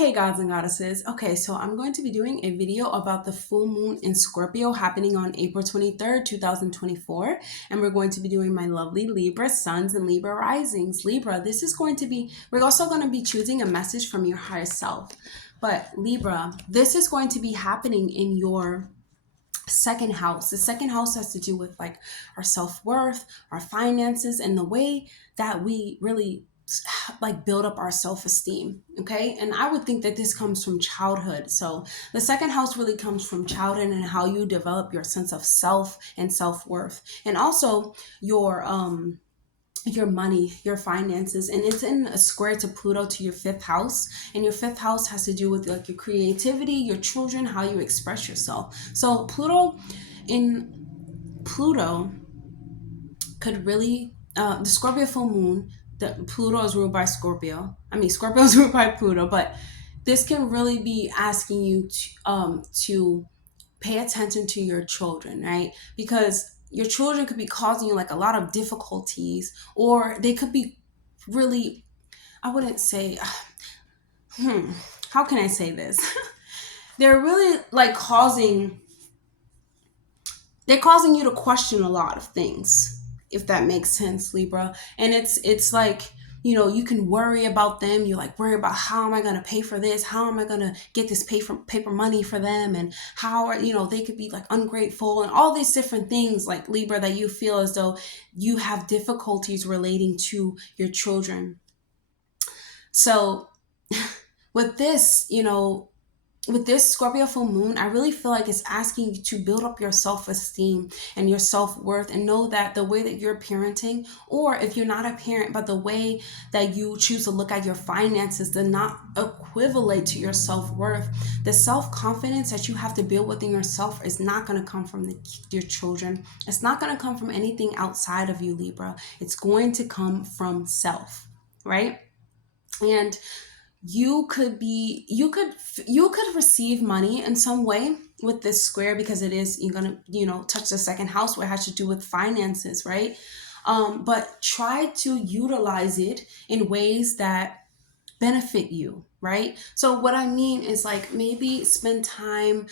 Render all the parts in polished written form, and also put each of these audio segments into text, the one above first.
Hey gods and goddesses. Okay, so I'm going to be doing a video about the full moon in Scorpio happening on April 23rd, 2024. And we're going to be doing my lovely Libra suns and Libra risings. Libra, this is going to be, we're also going to be choosing a message from your higher self. But Libra, this is going to be happening in your second house. The second house has to do with like our self-worth, our finances, and the way that we really like build up our self-esteem. Okay, and I would think that this comes from childhood. So the second house really comes from childhood and how you develop your sense of self and self-worth, and also your money, your finances. And it's in a square to Pluto, to your fifth house. And your fifth house has to do with like your creativity, your children, how you express yourself. So Pluto could really the Scorpio full moon, the Pluto is ruled by Scorpio. I mean, Scorpio is ruled by Pluto, but this can really be asking you to pay attention to your children, right? Because your children could be causing you like a lot of difficulties, or they could be really, I wouldn't say, how can I say this? They're really like they're causing you to question a lot of things, if that makes sense, Libra. And it's like, you can worry about them. You like worry about, how am I going to pay for this? How am I going to get this paper money for them? And how are, they could be like ungrateful and all these different things, like Libra, that you feel as though you have difficulties relating to your children. So with this, with this Scorpio full moon, I really feel like it's asking you to build up your self-esteem and your self-worth, and know that the way that you're parenting, or if you're not a parent, but the way that you choose to look at your finances, does not equivalent to your self-worth. The self-confidence that you have to build within yourself is not going to come from your children. It's not going to come from anything outside of you, Libra. It's going to come from self, right? And you could receive money in some way with this square, because it is, you're gonna touch the second house, where it has to do with finances, right? But try to utilize it in ways that benefit you, right? So what I mean is, like, maybe spend time,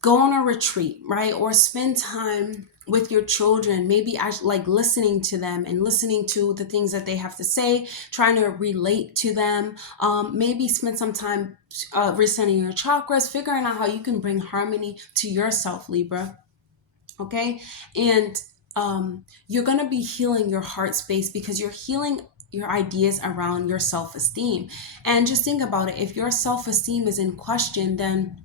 go on a retreat, right? Or spend time with your children, maybe like listening to them and listening to the things that they have to say, trying to relate to them. Maybe spend some time resetting your chakras, figuring out how you can bring harmony to yourself, Libra. Okay. And you're going to be healing your heart space, because you're healing your ideas around your self-esteem. And just think about it. If your self-esteem is in question, then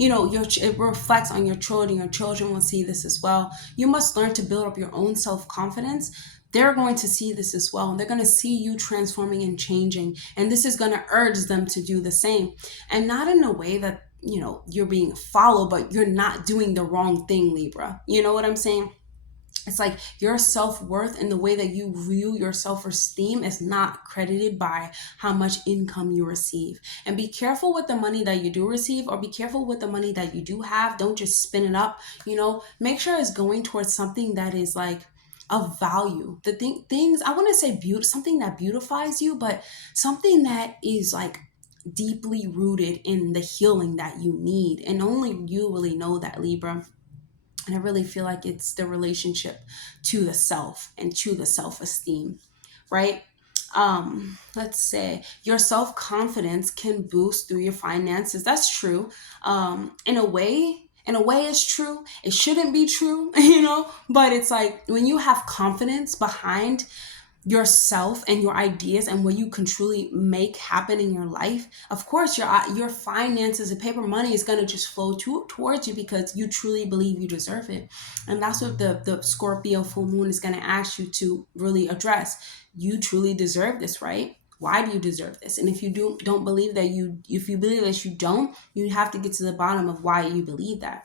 it reflects on your children. Your children will see this as well. You must learn to build up your own self-confidence. They're going to see this as well, and they're going to see you transforming and changing, and this is going to urge them to do the same. And not in a way that you're being followed, but you're not doing the wrong thing, Libra. You know what I'm saying? It's like your self-worth and the way that you view your self-esteem is not credited by how much income you receive. And be careful with the money that you do receive, or be careful with the money that you do have. Don't just spin it up. Make sure it's going towards something that is like of value. The things, I want to say something that beautifies you, but something that is like deeply rooted in the healing that you need. And only you really know that, Libra. And I really feel like it's the relationship to the self and to the self-esteem, right? Let's say your self-confidence can boost through your finances. That's true. In a way it's true. It shouldn't be true, but it's like when you have confidence behind yourself and your ideas and what you can truly make happen in your life, of course your finances and paper money is going to just flow towards you, because you truly believe you deserve it. And that's what the Scorpio full moon is going to ask you to really address. You truly deserve this, right? Why do you deserve this? And if you don't believe that if you believe that you don't, you have to get to the bottom of why you believe that.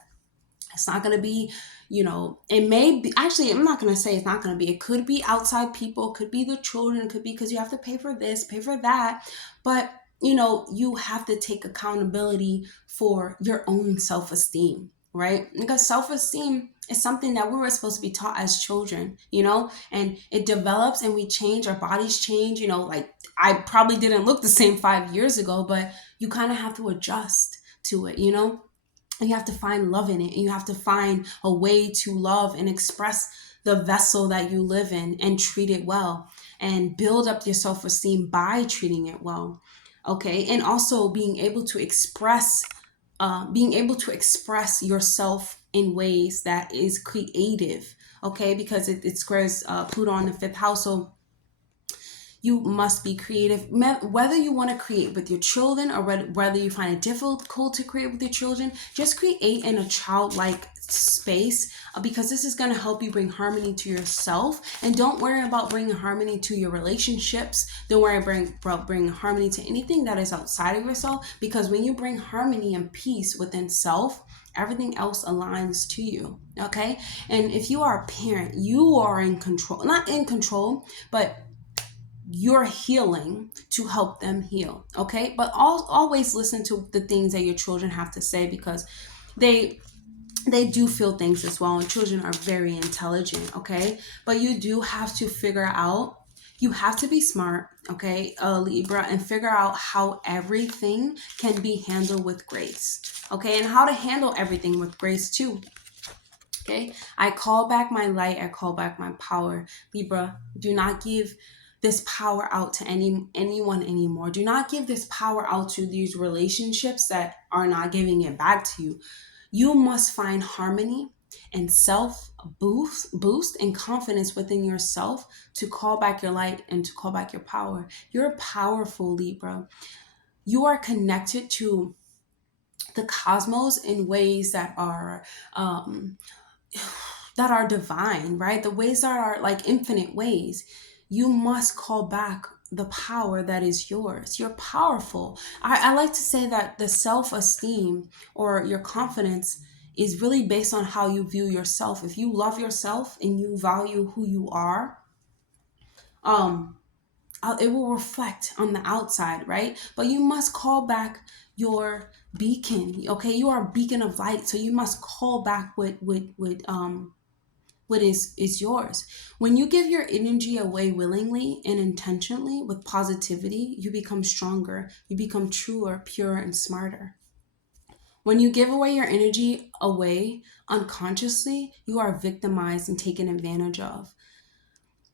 It's not going to be, it may be, actually, I'm not going to say it's not going to be. It could be outside people, could be the children, it could be because you have to pay for this, pay for that. But, you have to take accountability for your own self-esteem. right? Because self-esteem is something that we were supposed to be taught as children, and it develops and we change, our bodies change, like I probably didn't look the same 5 years ago, but you kind of have to adjust to it, and you have to find love in it, and you have to find a way to love and express the vessel that you live in and treat it well and build up your self-esteem by treating it well. Okay, and also being able to express yourself in ways that is creative. Okay, because it squares Pluto on the fifth house, so you must be creative, whether you want to create with your children or whether you find it difficult to create with your children. Just create in a childlike space, because this is going to help you bring harmony to yourself. And don't worry about bringing harmony to your relationships. Don't worry about bringing harmony to anything that is outside of yourself, because when you bring harmony and peace within self, everything else aligns to you. Okay, and if you are a parent, you are in control, not in control, but you're healing to help them heal. Okay, but always listen to the things that your children have to say, because they do feel things as well, and children are very intelligent. Okay, but you do have to figure out, you have to be smart, okay, Libra, and figure out how everything can be handled with grace. Okay, and how to handle everything with grace too. Okay, I call back my light, I call back my power. Libra, do not give this power out to anyone anymore. Do not give this power out to these relationships that are not giving it back to you. You must find harmony and self boost and confidence within yourself to call back your light and to call back your power. You're powerful, Libra. You are connected to the cosmos in ways that are divine, right? The ways that are like infinite ways. You must call back the power that is yours. You're powerful. I like to say that the self-esteem or your confidence is really based on how you view yourself. If you love yourself and you value who you are, it will reflect on the outside, right? But you must call back your beacon. Okay, you are a beacon of light, so you must call back what is yours. When you give your energy away willingly and intentionally with positivity, you become stronger, you become truer, pure, and smarter. When you give away your energy away unconsciously, you are victimized and taken advantage of.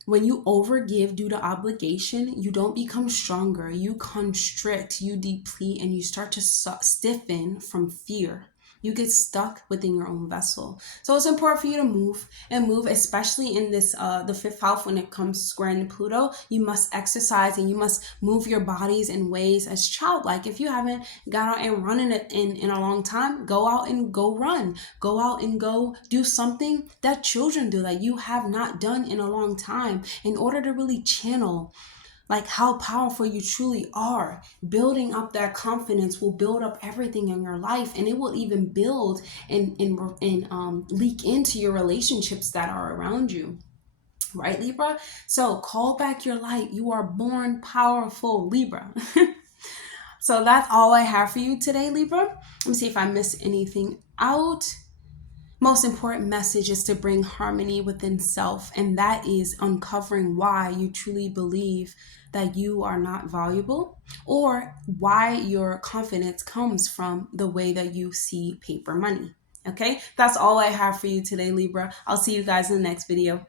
When you overgive due to obligation, you don't become stronger, you constrict, you deplete, and you start to stiffen from fear. You get stuck within your own vessel. So it's important for you to move, especially in this the fifth house when it comes squaring Pluto. You must exercise and you must move your bodies in ways as childlike. If you haven't got out and running it in a long time, go out and go run. Go out and go do something that children do that you have not done in a long time, in order to really channel like how powerful you truly are. Building up that confidence will build up everything in your life, and it will even build and leak into your relationships that are around you. Right, Libra? So call back your light. You are born powerful, Libra. So that's all I have for you today, Libra. Let me see if I missed anything out. Most important message is to bring harmony within self, and that is uncovering why you truly believe that you are not valuable, or why your confidence comes from the way that you see paper money. Okay, that's all I have for you today, Libra. I'll see you guys in the next video.